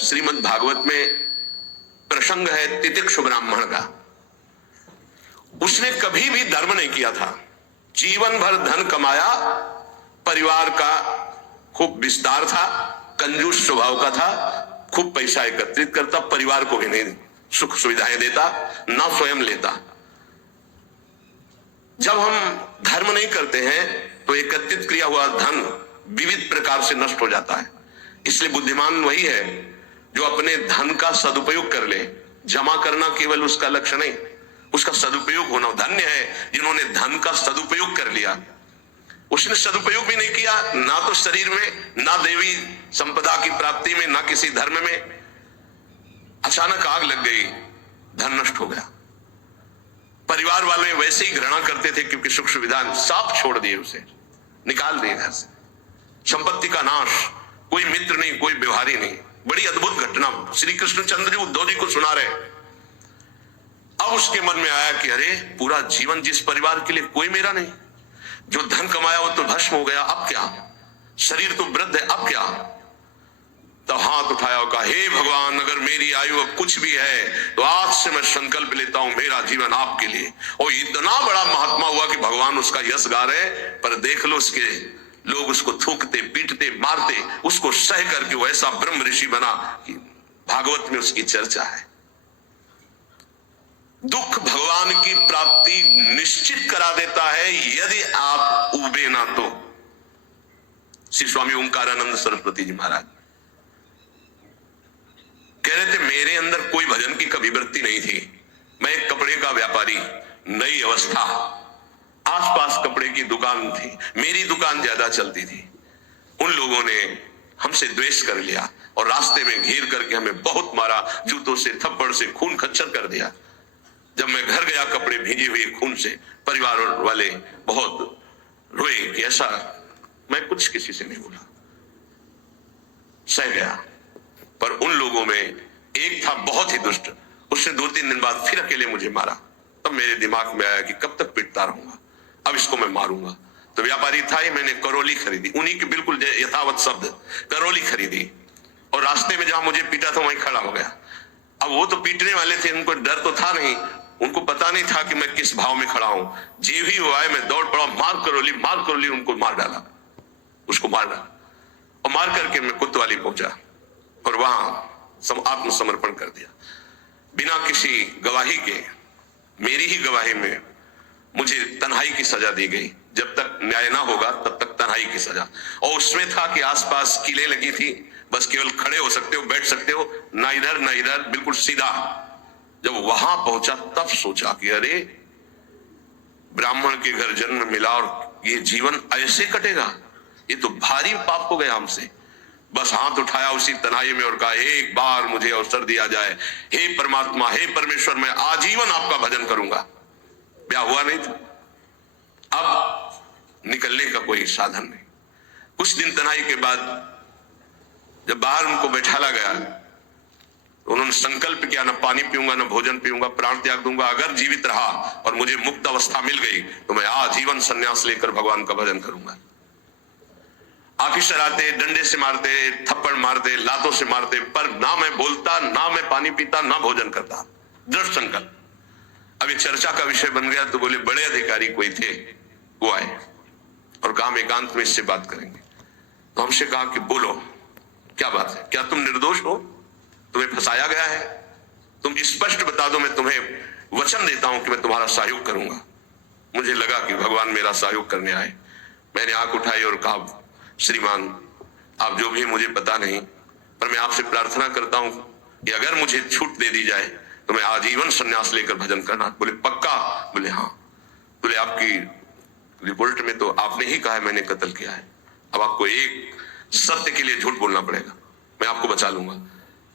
श्रीमद् भागवत में प्रसंग है तितिक्षु ब्राह्मण का। उसने कभी भी धर्म नहीं किया था, जीवन भर धन कमाया, परिवार का खूब विस्तार था, कंजूस स्वभाव का था, खूब पैसा एकत्रित करता, परिवार को भी नहीं सुख सुविधाएं देता, ना स्वयं लेता। जब हम धर्म नहीं करते हैं तो एकत्रित किया हुआ धन विविध प्रकार से नष्ट हो जाता है। इसलिए बुद्धिमान वही है जो अपने धन का सदुपयोग कर ले। जमा करना केवल उसका लक्ष्य नहीं, उसका सदुपयोग होना। धन्य है जिन्होंने धन का सदुपयोग कर लिया। उसने सदुपयोग भी नहीं किया, ना तो शरीर में, ना देवी संपदा की प्राप्ति में, ना किसी धर्म में। अचानक आग लग गई, धन नष्ट हो गया। परिवार वाले वैसे ही घृणा करते थे क्योंकि सुख सुविधा, साफ छोड़ दिए, उसे निकाल दिए घर से। संपत्ति का नाश, कोई मित्र नहीं, कोई व्यवहारी नहीं। बड़ी अद्भुत घटना श्री कृष्णचंद्र जी उद्धव जी को सुना रहे। अब उसके मन में आया कि अरे, पूरा जीवन जिस परिवार के लिए कोई मेरा नहीं, जो धन कमाया वो तो भस्म हो गया, अब क्या? शरीर तो वृद्ध है, अब क्या? तो हाथ उठाया और कहा, हे भगवान, अगर मेरी आयु अब कुछ भी है तो आज से मैं संकल्प लेता हूं मेरा जीवन आपके लिए। और इतना बड़ा महात्मा हुआ कि भगवान उसका यश गा रहे, पर देख लो उसके लोग उसको थूकते, पीटते, मारते, उसको सह करके वो ऐसा ब्रह्म ऋषि बना कि भागवत में उसकी चर्चा है। दुख भगवान की प्राप्ति निश्चित करा देता है यदि आप उबे ना तो। श्री स्वामी ओंकारानंद सरस्वती जी महाराज कह रहे थे, मेरे अंदर कोई भजन की कभी वृत्ति नहीं थी। मैं एक कपड़े का व्यापारी, नई अवस्था, आसपास कपड़े की दुकान थी, मेरी दुकान ज्यादा चलती थी। उन लोगों ने हमसे द्वेष कर लिया और रास्ते में घेर करके हमें बहुत मारा, जूतों से, थप्पड़ से, खून खच्चर कर दिया। जब मैं घर गया कपड़े भीगे हुए खून से, परिवार वाले बहुत रोए कि ऐसा। मैं कुछ किसी से नहीं बोला, सह गया। पर उन लोगों में एक था बहुत ही दुष्ट, उसने 2-3 दिन बाद फिर अकेले मुझे मारा। तब मेरे दिमाग में आया कि कब तक पिटता रहूंगा, अब इसको मैं मारूंगा। तो व्यापारी था ही, मैंने करोली खरीदी, उन्हीं के बिल्कुल यथावत शब्द, करोली खरीदी, और रास्ते में जहां मुझे पीटा था वहीं खड़ा हो गया। अब वो तो पीटने वाले थे, उनको डर तो था नहीं, उनको पता नहीं था कि मैं किस भाव में खड़ा हूं। जे भी हुआ है मैं दौड़ पड़ा, मार करोली, उनको मार डाला, उसको मार डाला, और मार करके मैं कोतवाली पहुंचा और वहां आत्मसमर्पण कर दिया। बिना किसी गवाही के, मेरी ही गवाही में मुझे तन्हाई की सजा दी गई। जब तक न्याय ना होगा तब तक तन्हाई की सजा। और उसमें था कि आसपास कीलें लगी थी, बस केवल खड़े हो सकते हो, बैठ सकते हो, ना इधर ना इधर, बिल्कुल सीधा। जब वहां पहुंचा तब सोचा कि अरे, ब्राह्मण के घर जन्म मिला और ये जीवन ऐसे कटेगा, ये तो भारी पाप हो गया हमसे। बस हाथ उठाया उसी तनाई में और कहा, एक बार मुझे अवसर दिया जाए, हे परमात्मा, हे परमेश्वर, मैं आजीवन आपका भजन करूंगा। ब्याह हुआ नहीं था, अब निकलने का कोई साधन नहीं। कुछ दिन तनाई के बाद जब बाहर उनको बैठाला गया, उन्होंने संकल्प किया, न पानी पीऊंगा, न भोजन पीऊंगा, प्राण त्याग दूंगा। अगर जीवित रहा और मुझे मुक्त अवस्था मिल गई तो मैं आजीवन संन्यास लेकर भगवान का भजन करूंगा। ऑफिसर आते, डंडे से मारते, थप्पड़ मारते, लातों से मारते, पर ना मैं बोलता, ना मैं पानी पीता, ना भोजन करता। दृढ़ संकल्प। अब ये चर्चा का विषय बन गया तो बोले बड़े अधिकारी कोई थे, वो आए और कहा हम एकांत में इससे बात करेंगे। तो हमसे कहा कि बोलो, क्या बात है, क्या तुम निर्दोष हो, तुम्हें फंसाया गया है, तुम स्पष्ट बता दो, मैं तुम्हें वचन देता हूं कि मैं तुम्हारा सहयोग करूंगा। मुझे लगा कि भगवान मेरा सहयोग करने आए। मैंने आंख उठाई और कहा, श्रीमान, आप जो भी, मुझे पता नहीं, पर मैं आपसे प्रार्थना करता हूं कि अगर मुझे छूट दे दी जाए तो मैं आजीवन संन्यास लेकर भजन करना। बोले पक्का? बोले हाँ। बोले आपकी रिपोर्ट में तो आपने ही कहा है मैंने कत्ल किया है, अब आपको एक सत्य के लिए झूठ बोलना पड़ेगा, मैं आपको बचा लूंगा।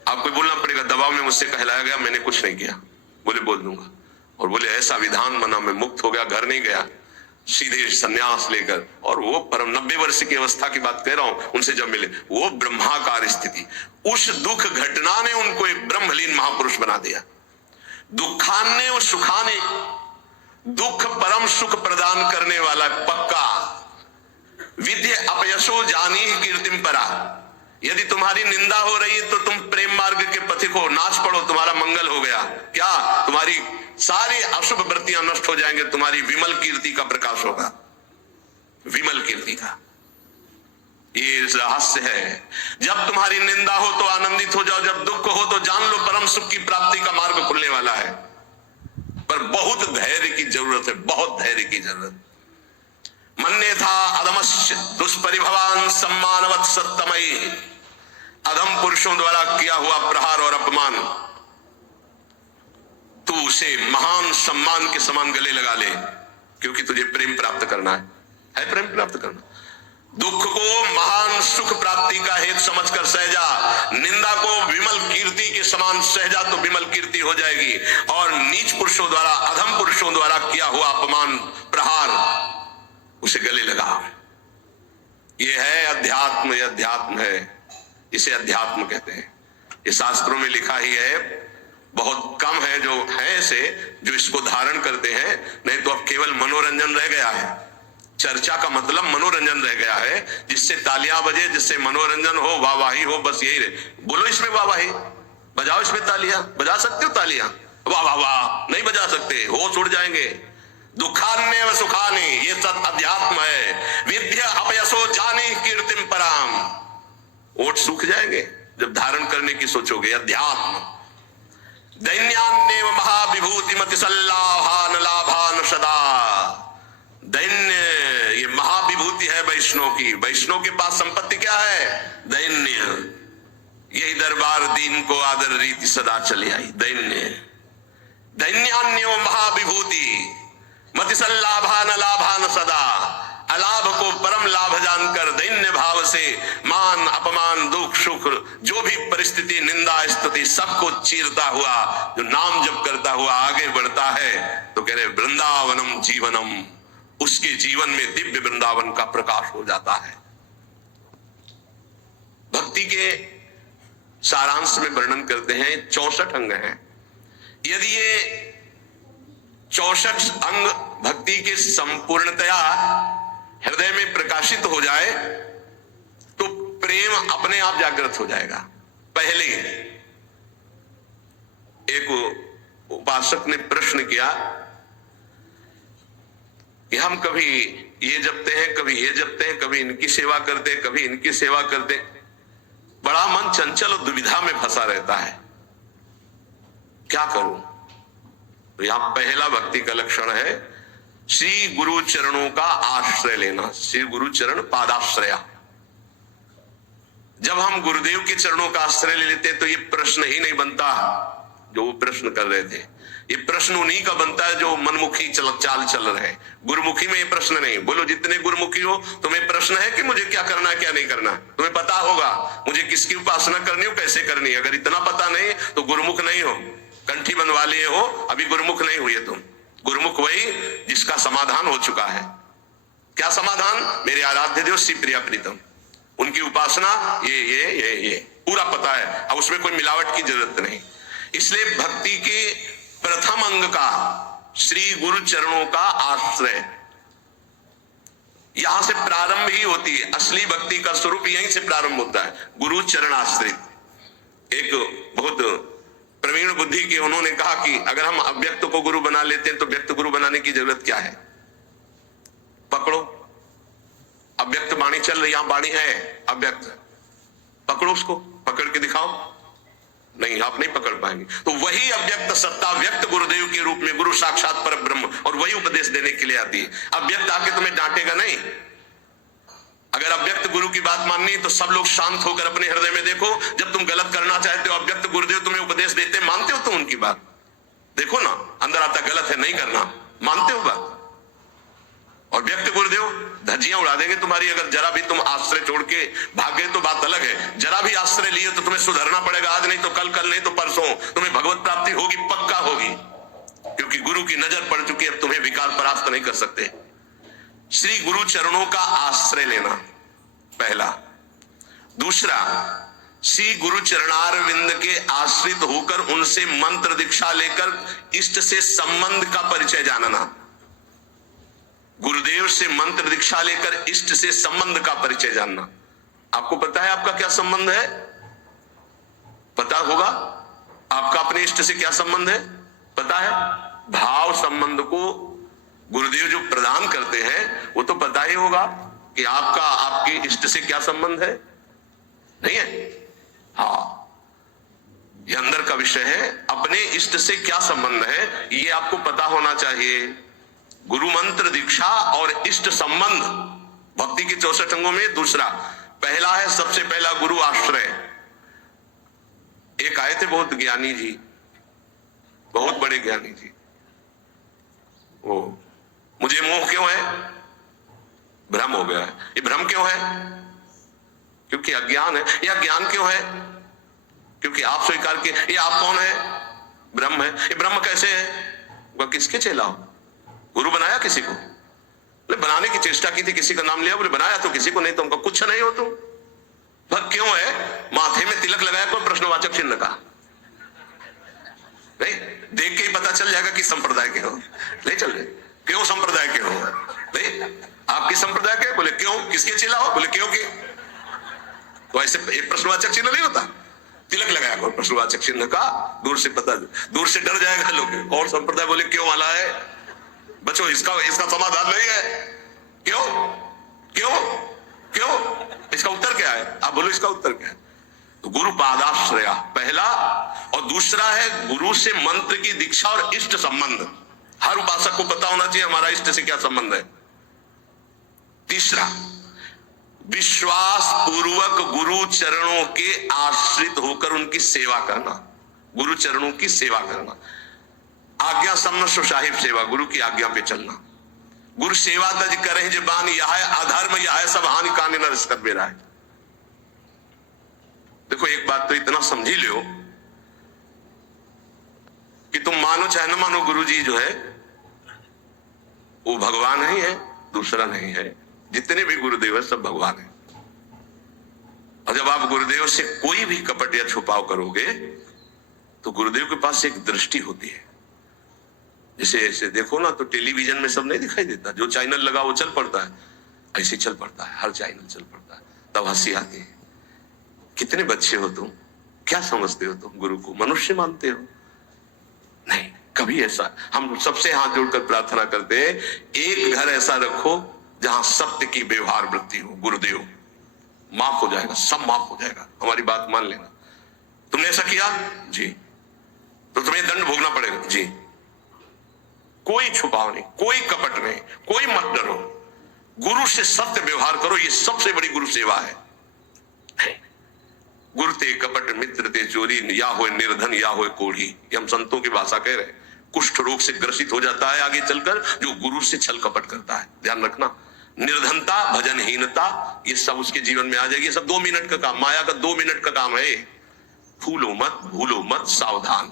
आपको बोलना पड़ेगा, दबाव में मुझसे कहलाया गया, मैंने कुछ नहीं किया। बोले बोल दूंगा। और बोले ऐसा विधान बना, मैं मुक्त हो गया, घर नहीं गया, सीधे सन्यास लेकर। और वो परम 90 वर्ष की अवस्था की बात कह रहा हूं, उनसे जब मिले, वो ब्रह्माकार स्थिति, उस दुख घटना ने उनको एक ब्रह्मलीन महापुरुष बना दिया। दुखाने और सुखाने, दुख परम सुख प्रदान करने वाला पक्का। विद्य अपयशो जानी कीर्तिम परा। यदि तुम्हारी निंदा हो रही है तो तुम प्रेम मार्ग के पथिक हो, नाच पड़ो, तुम्हारा मंगल हो गया। क्या तुम्हारी सारी अशुभ वृत्तियां नष्ट हो जाएंगे, तुम्हारी विमल कीर्ति का प्रकाश होगा, विमल कीर्ति का। ये रहस्य है। जब तुम्हारी निंदा हो तो आनंदित हो जाओ, जब दुख हो तो जान लो परम सुख की प्राप्ति का मार्ग खुलने वाला है। पर बहुत धैर्य की जरूरत है, बहुत धैर्य की जरूरत। मन्ने था अधमस्य दुष्परिभवान सम्मानवत सत्तमयी, अधम पुरुषों द्वारा किया हुआ प्रहार और अपमान तू उसे महान सम्मान के समान गले लगा ले, क्योंकि तुझे प्रेम प्राप्त करना है प्रेम प्राप्त करना। दुख को महान सुख प्राप्ति का हेतु समझकर सहजा, निंदा को विमल कीर्ति के समान सहजा तो विमल कीर्ति हो जाएगी। और नीच पुरुषों द्वारा, अधम पुरुषों द्वारा किया हुआ अपमान प्रहार उसे गले लगा। ये है अध्यात्म, ये अध्यात्म है, इसे अध्यात्म कहते हैं। ये शास्त्रों में लिखा ही है, बहुत कम है जो है ऐसे जो इसको धारण करते हैं, नहीं तो अब केवल मनोरंजन रह गया है। चर्चा का मतलब मनोरंजन रह गया है, जिससे तालियां बजे, जिससे मनोरंजन हो, वाहवाही हो, बस यही रहे। बोलो इसमें वाहवाही, बजाओ इसमें तालियां, बजा सकते हो तालियां? वाह वाह वाह नहीं बजा सकते, होश उड़ जाएंगे। दुखान्य व सुखाने, ये सब अध्यात्म है। विद्या अपयसो जाने कीर्तिम पराम, ओठ सूख जाएंगे जब धारण करने की सोचोगे। अध्यात्म। दैन्यान्य महाविभूति मति सल्लाभान लाभान सदा, दैन्य ये महाविभूति है वैष्णव की। वैष्णव के पास संपत्ति क्या है? दैन्य। यही दरबार दीन को आदर रीति सदा चली आई। दैन्य, दैन्यान्यो महाविभूति मति सल्लाभान लाभान सदा, अलाभ को परम लाभ जानकर दैन्य भाव से मान अपमान दुख सुख जो भी परिस्थिति निंदा स्तुति सबको चीरता हुआ जो नाम जप करता हुआ आगे बढ़ता है, तो कह रहे वृंदावनम जीवनम, उसके जीवन में दिव्य वृंदावन का प्रकाश हो जाता है। भक्ति के सारांश में वर्णन करते हैं 64 अंग हैं। यदि ये 64 अंग भक्ति के संपूर्णतया हृदय में प्रकाशित हो जाए तो प्रेम अपने आप जागृत हो जाएगा। पहले एक उपासक ने प्रश्न किया कि हम कभी ये जपते हैं, कभी ये जपते हैं, कभी इनकी सेवा करते हैं, कभी इनकी सेवा करते हैं, बड़ा मन चंचल और दुविधा में फंसा रहता है, क्या करूं? तो यहां पहला भक्ति का लक्षण है श्री गुरु चरणों का आश्रय लेना। श्री गुरु चरण पादाश्रया। जब हम गुरुदेव के चरणों का आश्रय ले लेते हैं तो ये प्रश्न ही नहीं बनता जो वो प्रश्न कर रहे थे। ये प्रश्न उन्हीं का बनता है जो मनमुखी चाल चल रहे हैं। गुरुमुखी में ये प्रश्न नहीं। बोलो जितने गुरुमुखी हो, तुम्हें प्रश्न है कि मुझे क्या करना है क्या नहीं करना। तुम्हें पता होगा मुझे किसकी उपासना करनी हो, कैसे करनी है। अगर इतना पता नहीं तो गुरुमुख नहीं हो, कंठी बनवा लिए हो, अभी गुरुमुख नहीं हुए तुम। गुरुमुख वही जिसका समाधान हो चुका है। क्या समाधान? मेरे आराध्य देव श्री प्रिया प्रीतम, उनकी उपासना ये पूरा पता है, अब उसमें कोई मिलावट की जरूरत नहीं। इसलिए भक्ति के प्रथम अंग का श्री गुरु चरणों का आश्रय, यहां से प्रारंभ ही होती है। असली भक्ति का स्वरूप यहीं से प्रारंभ होता है, गुरु चरण आश्रित। एक बहुत प्रवीण बुद्धि के उन्होंने कहा कि अगर हम अव्यक्त को गुरु बना लेते हैं तो व्यक्त गुरु बनाने की जरूरत क्या है? पकड़ो, अव्यक्त वाणी चल रही, यहां वाणी है अव्यक्त, पकड़ो उसको, पकड़ के दिखाओ। नहीं, आप नहीं पकड़ पाएंगे। तो वही अव्यक्त सत्ता व्यक्त गुरुदेव के रूप में, गुरु साक्षात पर ब्रह्म, और वही उपदेश देने के लिए आती है। अव्यक्त आके तुम्हें डांटेगा नहीं। अगर अव्यक्त गुरु की बात माननी तो सब लोग शांत होकर अपने हृदय में देखो। जब तुम गलत करना चाहते हो, अव्यक्त गुरुदेव तुम्हें उपदेश देते, मानते हो तुम उनकी बात? देखो ना, अंदर आता गलत है, नहीं करना, मानते हो बात? और व्यक्त गुरुदेव धज्जियां उड़ा देंगे तुम्हारी। अगर जरा भी तुम आश्रय छोड़ के भाग गए तो बात अलग है। जरा भी आश्रय लिए तो तुम्हें सुधरना पड़ेगा। आज नहीं तो कल, कल नहीं तो परसों तुम्हें भगवत प्राप्ति होगी, पक्का होगी, क्योंकि गुरु की नजर पड़ चुकी है। अब तुम्हें विकार परास्त नहीं कर सकते। श्री गुरु चरणों का आश्रय लेना पहला। दूसरा, श्री गुरु चरणारविंद के आश्रित होकर उनसे मंत्र दीक्षा लेकर इष्ट से संबंध का परिचय जानना। गुरुदेव से मंत्र दीक्षा लेकर इष्ट से संबंध का परिचय जानना। आपको पता है आपका क्या संबंध है? पता होगा? आपका अपने इष्ट से क्या संबंध है पता है? भाव संबंध को गुरुदेव जो प्रदान करते हैं वो तो पता ही होगा कि आपका आपके इष्ट से क्या संबंध है, नहीं है? हाँ, ये अंदर का विषय है। अपने इष्ट से क्या संबंध है ये आपको पता होना चाहिए। गुरु मंत्र दीक्षा और इष्ट संबंध भक्ति के 64 अंगों में दूसरा, पहला है सबसे पहला गुरु आश्रय। एक आए थे बहुत ज्ञानी जी, बहुत बड़े ज्ञानी जी। वो मुझे मोह क्यों है? भ्रम हो गया है। ये भ्रम क्यों है? क्योंकि अज्ञान है। या ज्ञान क्यों है? क्योंकि आप स्वीकार किए। ये आप कौन है? ब्रह्म है। ये ब्रह्म कैसे है? वह किसके चेला हो? गुरु बनाया किसी को? बोले बनाने की चेष्टा की थी, किसी का नाम लिया। बोले बनाया तो किसी को नहीं, तुमको कुछ नहीं हो तुम। भक्त क्यों है? माथे में तिलक लगाया कोई प्रश्नवाचक चिन्ह का नहीं, देख के ही पता चल जाएगा कि संप्रदाय के हो। ले चल रहे क्यों संप्रदाय के हो? नहीं, आप किस संप्रदाय के? बोले क्यों? किसके चेला हो? बोले क्यों के? तो ऐसे एक प्रश्नवाचक चिन्ह नहीं होता, तिलक लगाया कोई प्रश्नवाचक चिन्ह का, दूर से पता, दूर से डर जाएगा लोग कौन संप्रदाय। बोले क्यों वाला है? बच्चों इसका समाधान नहीं है। क्यों क्यों क्यों? इसका उत्तर क्या है? आप बोलो इसका उत्तर क्या है? तो गुरु पादाश्रया पहला, और दूसरा है गुरु से मंत्र की दीक्षा और इष्ट संबंध। हर उपासक को पता होना चाहिए हमारा इष्ट से क्या संबंध है। तीसरा, विश्वास पूर्वक गुरु चरणों के आश्रित होकर उनकी सेवा करना। गुरु चरणों की सेवा करना, आज्ञा समन साहिब सेवा, गुरु की आज्ञा पे चलना। गुरु सेवा तज करें जे बान, यह है अधर्म, यह है सब हानि काने न रस कर बेरा है। देखो एक बात तो इतना समझ ही लो कि तुम मानो चाहे न मानो, गुरु जी जो है वो भगवान ही है, दूसरा नहीं है। जितने भी गुरुदेव है सब भगवान है। और जब आप गुरुदेव से कोई भी कपट या छुपाव करोगे तो गुरुदेव के पास एक दृष्टि होती है। जैसे ऐसे देखो ना तो टेलीविजन में सब नहीं दिखाई देता, जो चैनल लगा वो चल पड़ता है, ऐसे चल पड़ता है, हर चैनल चल पड़ता है, तब हंसी आती है। कितने बच्चे हो तुम, क्या समझते हो तुम? गुरु को मनुष्य मानते हो? नहीं, कभी ऐसा। हम सबसे हाथ जोड़कर प्रार्थना करते हैं, एक घर ऐसा रखो जहां सत्य की व्यवहार वृत्ति हो। गुरुदेव माफ हो जाएगा, सब माफ हो जाएगा, हमारी बात मान लेना। तुमने ऐसा किया जी तो तुम्हें दंड भोगना पड़ेगा जी। कोई छुपाव नहीं, कोई कपट नहीं, कोई मत डरो, गुरु से सत्य व्यवहार करो। ये सबसे बड़ी गुरु सेवा है। गुरु ते कपट मित्र ते चोरी, या हो निर्धन या हो कोढ़ी, ये हम संतों की भाषा कह रहे हैं। कुष्ठ रोग से ग्रसित हो जाता है आगे चलकर जो गुरु से छल कपट करता है। ध्यान रखना, निर्धनता, भजनहीनता, ये सब उसके जीवन में आ जाएगी। ये सब 2 मिनट का काम, माया का 2 मिनट का काम है। फूलो मत, भूलो मत, सावधान।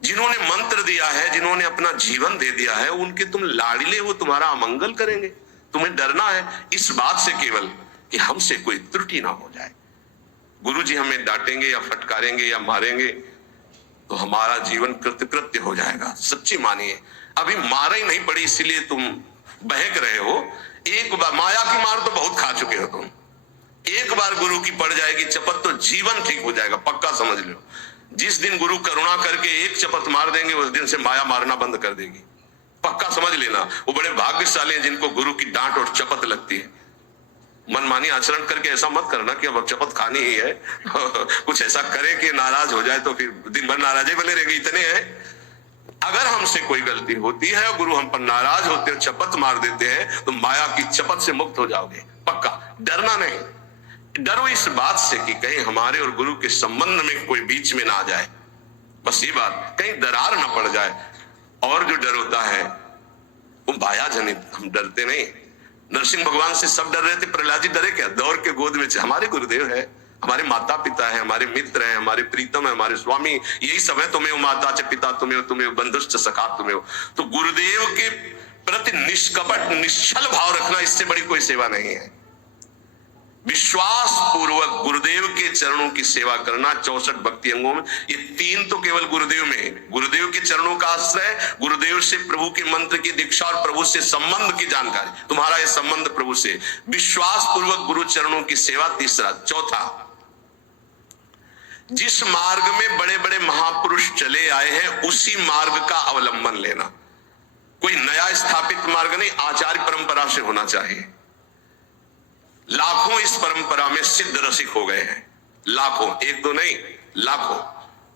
जिन्होंने मंत्र दिया है, जिन्होंने अपना जीवन दे दिया है, उनके तुम लाड़िले हो, तुम्हारा अमंगल करेंगे। तुम्हें डरना है इस बात से केवल कि हमसे कोई त्रुटि ना हो जाए। गुरु जी हमें डांटेंगे या फटकारेंगे या मारेंगे तो हमारा जीवन कृतकृत्य हो जाएगा। सच्ची मानिए, अभी मारा ही नहीं पड़ी इसीलिए तुम बहक रहे हो। एक बार माया की मार तो बहुत खा चुके हो तुम। एक बार गुरु की पड़ जाएगी चपत तो जीवन ठीक हो जाएगा, पक्का समझ लो। जिस दिन गुरु करुणा करके एक चपत मार देंगे उस दिन से माया मारना बंद कर देगी, पक्का समझ लेना। वो बड़े भाग्यशाली हैं जिनको गुरु की डांट और चपत लगती है। मनमानी आचरण करके ऐसा मत करना कि अब चपत खानी ही है कुछ ऐसा करे कि नाराज हो जाए तो फिर दिन भर नाराज बने रहेंगे। इतने हैं, अगर हमसे कोई गलती होती है और गुरु हम पर नाराज होते हैं, चपत मार देते हैं, तो माया की चपत से मुक्त हो जाओगे, पक्का। डरना नहीं, डरो इस बात से कि कहीं हमारे और गुरु के संबंध में कोई बीच में ना आ जाए, बस ये बात, कहीं दरार ना पड़ जाए। और जो डर होता है वो माया जनित, हम डरते नहीं। नरसिंह भगवान से सब डर रहे थे, प्रहलाद जी डरे क्या? दौड़ के गोद में हमारे गुरुदेव है, हमारे माता पिता है, हमारे मित्र हैं, हमारे प्रीतम है, हमारे स्वामी, यही सब है। तुम्हें माता च पिता तुम्हें, तुम्हें बंधुश्च सखा तुम्हें। तो गुरुदेव के प्रति निष्कपट निश्चल भाव रखना, इससे बड़ी कोई सेवा नहीं है। विश्वास पूर्वक गुरुदेव के चरणों की सेवा करना 64 भक्ति अंगों में। ये 3 तो केवल गुरुदेव में, गुरुदेव के चरणों का आश्रय, गुरुदेव से प्रभु के मंत्र की दीक्षा और प्रभु से संबंध की जानकारी, तुम्हारा ये संबंध प्रभु से, विश्वास पूर्वक गुरु चरणों की सेवा। तीसरा, चौथा, जिस मार्ग में बड़े बड़े महापुरुष चले आए हैं उसी मार्ग का अवलंबन लेना, कोई नया स्थापित मार्ग नहीं, आचार्य परंपरा से होना चाहिए। लाखों इस परंपरा में सिद्ध रसिक हो गए हैं, लाखों, एक दो नहीं, लाखों,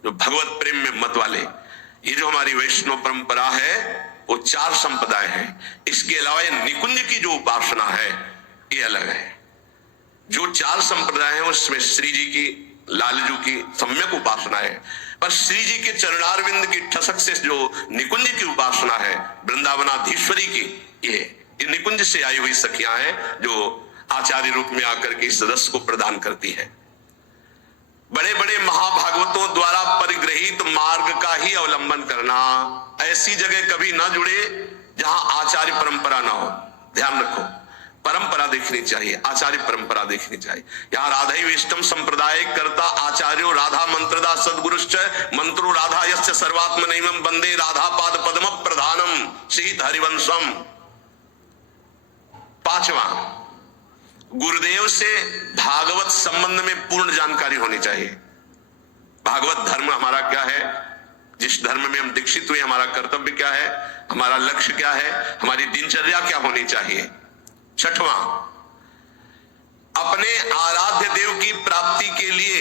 जो भगवत प्रेम में मत वाले। ये जो हमारी वैष्णव परंपरा है वो 4 संप्रदाय हैं। इसके अलावा निकुंज की जो उपासना है ये अलग है। जो 4 संप्रदाय हैं उसमें श्री जी की, लालजू की सम्यक उपासना है, पर श्री जी के चरणारविंद की ठसक से जो निकुंज की उपासना है, वृंदावनाधीश्वरी की, ये निकुंज से आई हुई सखियां हैं जो आचार्य रूप में आकर के इस रस को प्रदान करती है। बड़े बड़े महाभागवतों द्वारा परिग्रहित मार्ग का ही अवलंबन करना, ऐसी जगह कभी ना जुड़े जहां आचार्य परंपरा ना हो। ध्यान रखो, परंपरा देखनी चाहिए, आचार्य परंपरा देखनी चाहिए। यहाँ राधा विष्टम संप्रदाय करता आचार्यो राधा मंत्रदा सदगुरुश्च मंत्रो राधा यस्य सर्वात्मनैवं वंदे राधा पाद पद्म प्रधानम शीत हरिवंशम। 5वां, गुरुदेव से भागवत संबंध में पूर्ण जानकारी होनी चाहिए। भागवत धर्म हमारा क्या है, जिस धर्म में हम दीक्षित हुए हमारा कर्तव्य क्या है, हमारा लक्ष्य क्या है, हमारी दिनचर्या क्या होनी चाहिए। 6वां, अपने आराध्य देव की प्राप्ति के लिए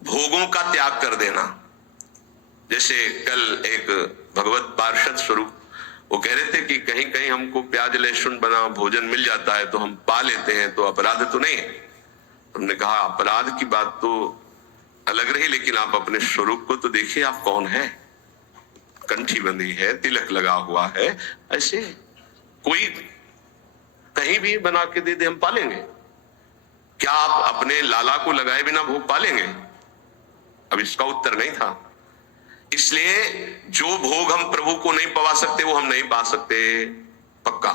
भोगों का त्याग कर देना। जैसे कल एक भगवत पार्षद स्वरूप वो कह रहे थे कि कहीं कहीं हमको प्याज लहसुन बना भोजन मिल जाता है तो हम पा लेते हैं, तो अपराध तो नहीं। हमने कहा अपराध की बात तो अलग रही, लेकिन आप अपने स्वरूप को तो देखिए, आप कौन है। कंठी बंधी है, तिलक लगा हुआ है, ऐसे कोई कहीं भी बना के दे दे हम पालेंगे। क्या आप अपने लाला को लगाए बिना भोग पालेंगे? अब इसका उत्तर नहीं था। इसलिए जो भोग हम प्रभु को नहीं पवा सकते वो हम नहीं पा सकते, पक्का।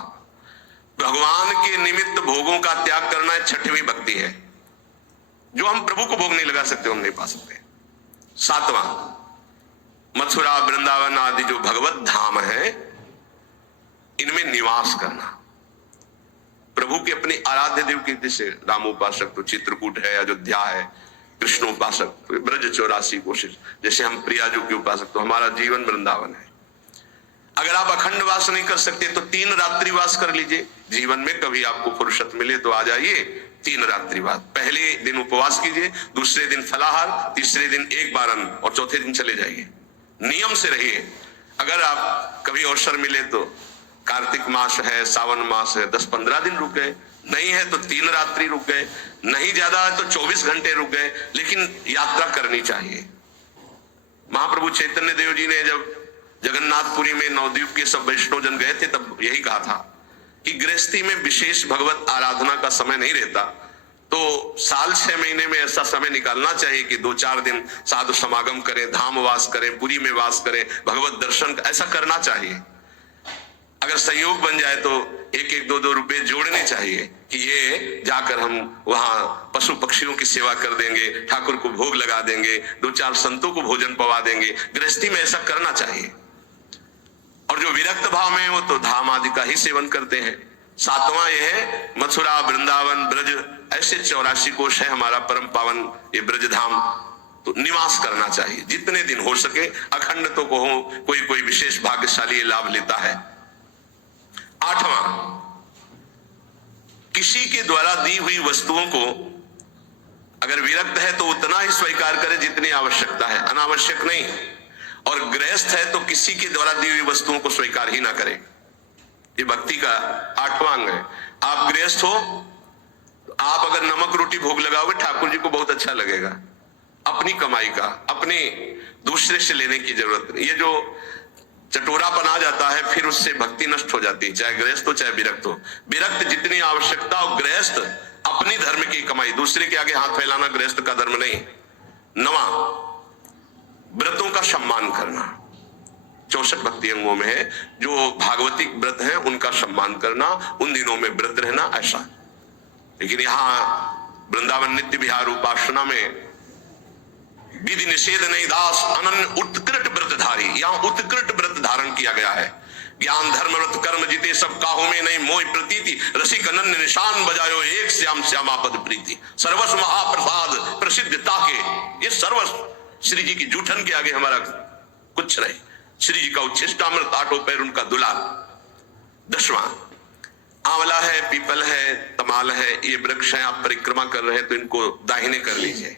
भगवान के निमित्त भोगों का त्याग करना 6वीं भक्ति है। जो हम प्रभु को भोग नहीं लगा सकते हम नहीं पा सकते। 7वां, मथुरा वृंदावन आदि जो भगवत धाम है इनमें निवास करना। प्रभु के अपने आराध्य देव की, जैसे राम उपासक तो चित्रकूट है, अयोध्या है, कृष्ण उपासक ब्रज 84 कोशिश, जैसे हम प्रियाजू के उपासक तो हमारा जीवन वृंदावन है। अगर आप अखंड वास नहीं कर सकते तो 3 रात्रि वास कर लीजिए। जीवन में कभी आपको फुर्सत मिले तो आ जाइए, 3 रात्रि वास। पहले दिन उपवास कीजिए, दूसरे दिन फलाहार, तीसरे दिन 1 बार अन्न और चौथे दिन चले जाइए। नियम से रहिए। अगर आप कभी अवसर मिले तो कार्तिक मास है, सावन मास है, 10-15 दिन रुक गए, नहीं है तो 3 रात्रि रुक गए, नहीं ज्यादा है तो 24 घंटे रुक गए, लेकिन यात्रा करनी चाहिए। महाप्रभु चैतन्य देव जी ने जब जगन्नाथपुरी में नवद्वीप के सब वैष्णव जन गए थे तब यही कहा था कि गृहस्थी में विशेष भगवत आराधना का समय नहीं रहता, तो साल 6 महीने में ऐसा समय निकालना चाहिए कि 2-4 दिन साधु समागम करें, धाम वास करें, पुरी में वास करें, भगवत दर्शन, ऐसा करना चाहिए। अगर संयोग बन जाए तो 1-1, 2-2 रुपए जोड़ने चाहिए कि ये जाकर हम वहां पशु पक्षियों की सेवा कर देंगे, ठाकुर को भोग लगा देंगे, 2-4 संतों को भोजन पवा देंगे। गृहस्थी में ऐसा करना चाहिए। और जो विरक्त भाव में वो तो धाम आदि का ही सेवन करते हैं। 7वां ये है मथुरा वृंदावन ब्रज, ऐसे 84 कोश है हमारा परम पावन ये ब्रज धाम, तो निवास करना चाहिए जितने दिन हो सके। अखंड तो को हो, कोई विशेष भाग्यशाली लाभ लेता है। 8वां, किसी के द्वारा दी हुई वस्तुओं को अगर विरक्त है तो उतना ही स्वीकार करे जितनी आवश्यकता है, अनावश्यक नहीं। और गृहस्थ है तो किसी के द्वारा दी हुई वस्तुओं को स्वीकार ही ना करे। ये भक्ति का 8वां अंग है। आप गृहस्थ हो, आप अगर नमक रोटी भोग लगाओगे ठाकुर जी को बहुत अच्छा लगेगा। अपनी कमाई का, अपने दूसरे से लेने की जरूरत नहीं। ये जो चटोरापन आ जाता है फिर उससे भक्ति नष्ट हो जाती है, चाहे गृहस्थ हो चाहे विरक्त हो। विरक्त जितनी आवश्यकता और गृहस्थ अपनी धर्म की कमाई, दूसरे के आगे हाथ फैलाना गृहस्थ का धर्म नहीं। 9वां, व्रतों का सम्मान करना। 64 भक्ति अंगों में है, जो भागवतिक व्रत है उनका सम्मान करना, उन दिनों में व्रत रहना, ऐसा। लेकिन यहाँ वृंदावन नित्य विहार उपासना में विधि निषेध नहीं दास अनन्य उत्कृष्ट व्रतधारी, यहाँ उत्कृष्ट व्रत धारण किया गया है। ज्ञान धर्म व्रत कर्म जिते सब काहू में नहीं मोह प्रतीति, रसिक अनन्य निशान बजायो एक श्याम श्यामापद प्रीति, सर्वस्व महाप्रसाद प्रसिद्ध ताके। ये सर्वस्व श्री जी की जूठन के आगे हमारा कुछ नहीं। श्री जी का उच्छिष्टामृत, आठों पैर उनका दुलार। 10वां, आंवला है, पीपल है, तमाल है, ये वृक्ष है। आप परिक्रमा कर रहे हैं तो इनको दाहिने कर लीजिए,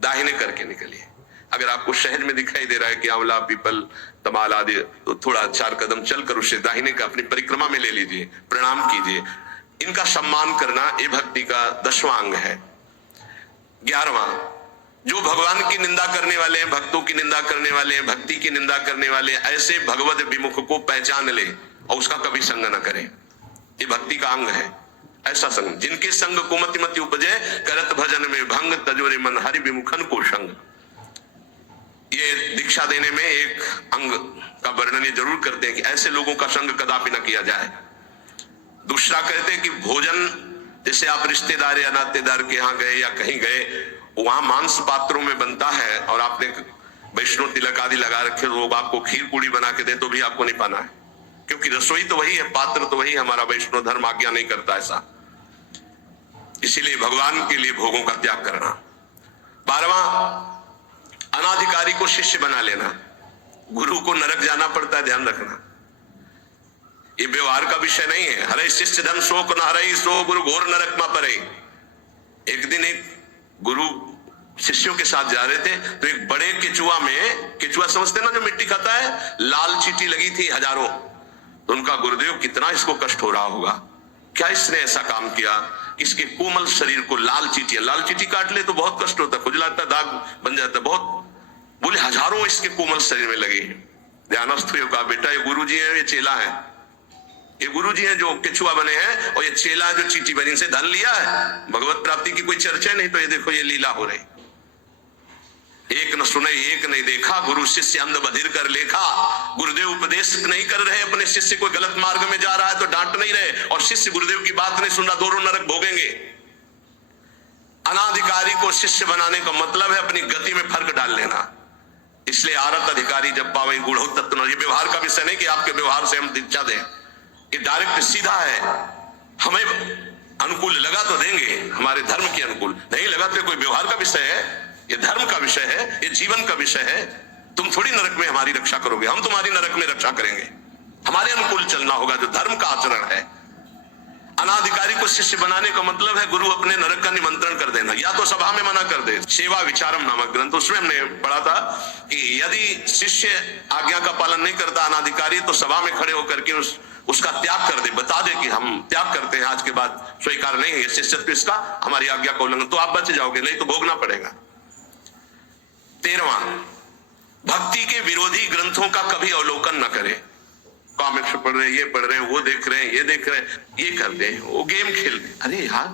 दाहिने करके निकलिए। अगर आपको शहर में दिखाई दे रहा है कि आंवला, पीपल, तमाल आदि, तो थोड़ा 4 कदम चलकर उसे दाहिने का अपनी परिक्रमा में ले लीजिए, प्रणाम कीजिए। इनका सम्मान करना ये भक्ति का 10वां अंग है। 11वां, जो भगवान की निंदा करने वाले हैं, भक्तों की निंदा करने वाले हैं, भक्ति की निंदा करने वाले, ऐसे भगवत विमुख को पहचान ले और उसका कभी संग न करे। ये भक्ति का अंग है। ऐसा संग जिनके संग को मति मति उपजे, करत भजन में भंग, तजोरे मन हरि विमुखन को संग। ये दीक्षा देने में एक अंग का वर्णन ये जरूर करते हैं कि ऐसे लोगों का संग कदापि न किया जाए। दूसरा कहते हैं कि भोजन, जैसे आप रिश्तेदार या नातेदार के यहाँ गए या कहीं गए, वहां मांस पात्रों में बनता है और आपने वैष्णव तिलक आदि लगा रखे, लोग आपको खीर पूड़ी बना के दे तो भी आपको नहीं पाना है, क्योंकि रसोई तो वही है, पात्र तो वही। हमारा वैष्णव धर्म आज्ञा नहीं करता ऐसा। इसीलिए भगवान के लिए भोगों का त्याग करना। 12वां, अनाधिकारी को शिष्य बना लेना। गुरु को नरक जाना पड़ता है, ध्यान रखना। ये व्यवहार का विषय नहीं है। हरे शिष्य धन शोक न हरे, सो गुरु घोर नरक में परे। एक दिन एक गुरु शिष्यों के साथ जा रहे थे तो एक बड़े केचुआ में, केचुआ समझते ना जो मिट्टी खाता है, लाल चींटी लगी थी हजारों। तो उनका गुरुदेव, कितना इसको कष्ट हो रहा होगा, क्या इसने ऐसा काम किया, इसके कोमल शरीर को लाल चींटी काट ले तो बहुत कष्ट होता, खुजलाता, दाग बन जाता बहुत। बोले हजारों इसके कोमल शरीर में लगे। ध्यानस्थ हुए, कहा बेटा ये गुरुजी है, ये चेला है। ये गुरुजी हैं जो केचुआ बने हैं और ये चेला जो चींटी बनी से धन लिया है। भगवत प्राप्ति की कोई चर्चा नहीं, तो ये देखो ये लीला हो रही। एक न सुने एक नहीं देखा, गुरु शिष्य अंध बधिर कर लेखा। गुरुदेव उपदेश नहीं कर रहे, अपने शिष्य कोई गलत मार्ग में जा रहा है तो डांट नहीं रहे, और शिष्य गुरुदेव की बात नहीं सुन रहा, दोनों नरक भोगेंगे। अनाधिकारी को शिष्य बनाने का मतलब है अपनी गति में फर्क डाल लेना। इसलिए आरत अधिकारी जब पावे गुढ़ो तत्व। ये व्यवहार का विषय नहीं कि आपके व्यवहार से हम दीक्षा दें, ये डायरेक्ट सीधा है। हमें अनुकूल लगा तो देंगे, हमारे धर्म के अनुकूल, नहीं लगा तो कोई व्यवहार का विषय है, ये धर्म का विषय है, ये जीवन का विषय है। तुम थोड़ी नरक में हमारी रक्षा करोगे, हम तुम्हारी नरक में रक्षा करेंगे। हमारे अनुकूल चलना होगा, जो धर्म का आचरण है। अनाधिकारी को शिष्य बनाने का मतलब है गुरु अपने नरक का निमंत्रण कर देना, या तो सभा में मना कर दे। सेवा विचारम नामक ग्रंथ, उसमें हमने पढ़ा था कि यदि शिष्य आज्ञा का पालन नहीं करता अनाधिकारी, तो सभा में खड़े होकर के उसका त्याग कर दे, बता दे कि हम त्याग करते हैं, आज के बाद स्वीकार नहीं है शिष्यत्व इसका, हमारी आज्ञा का उल्लंघन, तो आप बच जाओगे, नहीं तो भोगना पड़ेगा। 13वां, भक्ति के विरोधी ग्रंथों का कभी अवलोकन न करे। कॉमिक्स पढ़ रहे, ये पढ़ रहे हैं, वो देख रहे हैं, ये देख रहे हैं, ये कर दे, वो गेम खेल दे। अरे यार,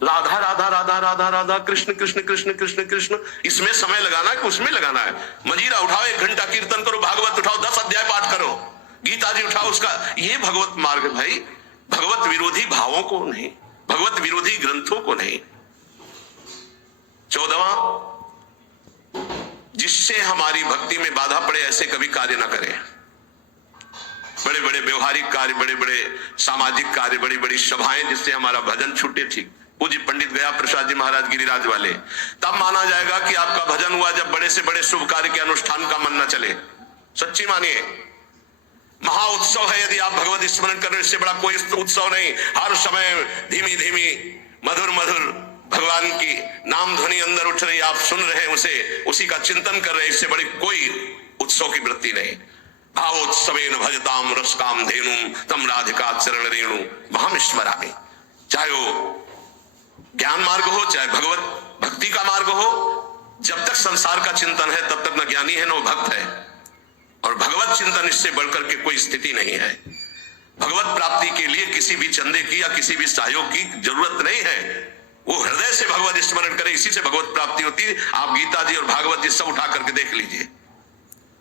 राधा राधा राधा राधा राधा, कृष्ण कृष्ण कृष्ण कृष्ण कृष्ण, इसमें समय लगाना है कि उसमें लगाना है? मजीरा उठाओ, 1 घंटा कीर्तन करो, भागवत उठाओ, 10 अध्याय पाठ करो, गीता जी उठाओ, उसका ये भगवत मार्ग भाई। भगवत विरोधी भावों को नहीं, भगवत विरोधी ग्रंथों को नहीं। 14वां, जिससे हमारी भक्ति में बाधा पड़े ऐसे कभी कार्य ना करें। बड़े बड़े व्यवहारिक कार्य, बड़े बड़े सामाजिक कार्य, बड़ी बड़ी सभाएं जिससे हमारा भजन छूटे, ठीक। पूज्य पंडित गया प्रसाद जी महाराज गिरिराज वाले, तब माना जाएगा कि आपका भजन हुआ जब बड़े से बड़े शुभ कार्य के अनुष्ठान का मन न चले। सच्ची मानिए, महा उत्सव है यदि आप भगवत स्मरण कर रहे, इससे बड़ा कोई उत्सव नहीं। हर समय धीमी धीमी मधुर मधुर भगवान की नाम ध्वनि अंदर उठ रही, आप सुन रहे हैं उसे, उसी का चिंतन कर रहे हैं, इससे बड़ी कोई उत्सव की वृत्ति नहीं। भावोत्सवेन भजताम रसकाम धेनुम तम राधिका चरण रेणु महम स्मरामि। चाहे वो ज्ञान मार्ग हो, चाहे भगवत भक्ति का मार्ग हो, जब तक संसार का चिंतन है तब तक न ज्ञानी है न भक्त है। और भगवत चिंतन इससे बढ़कर के कोई स्थिति नहीं है। भगवत प्राप्ति के लिए किसी भी चंदे की या किसी भी सहयोग की जरूरत नहीं है। वो हृदय से भगवत स्मरण करे, इसी से भगवत प्राप्ति होती है। आप गीता जी और भागवत जी सब उठा करके देख लीजिए।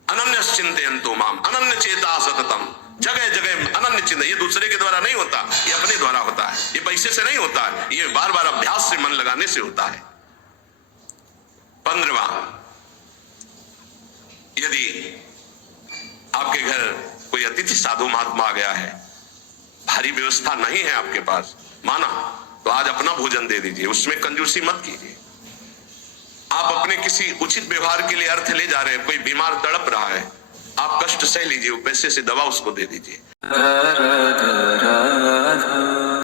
अनन्य चिंतयन्तो माम अनन्य चेता सततम, जगह जगह अनन्य चिंतन। ये दूसरे के द्वारा नहीं होता, ये अपने द्वारा होता है, ये पैसे से नहीं होता है, ये बार बार अभ्यास से, मन लगाने से होता है। 15वां, यदि आपके घर कोई अतिथि साधु महात्मा आ गया है, भारी व्यवस्था नहीं है आपके पास, माना तो आज अपना भोजन दे दीजिए, उसमें कंजूसी मत कीजिए। आप अपने किसी उचित व्यवहार के लिए अर्थ ले जा रहे हैं, कोई बीमार तड़प रहा है, आप कष्ट सह लीजिए, पैसे से दवा उसको दे दीजिए।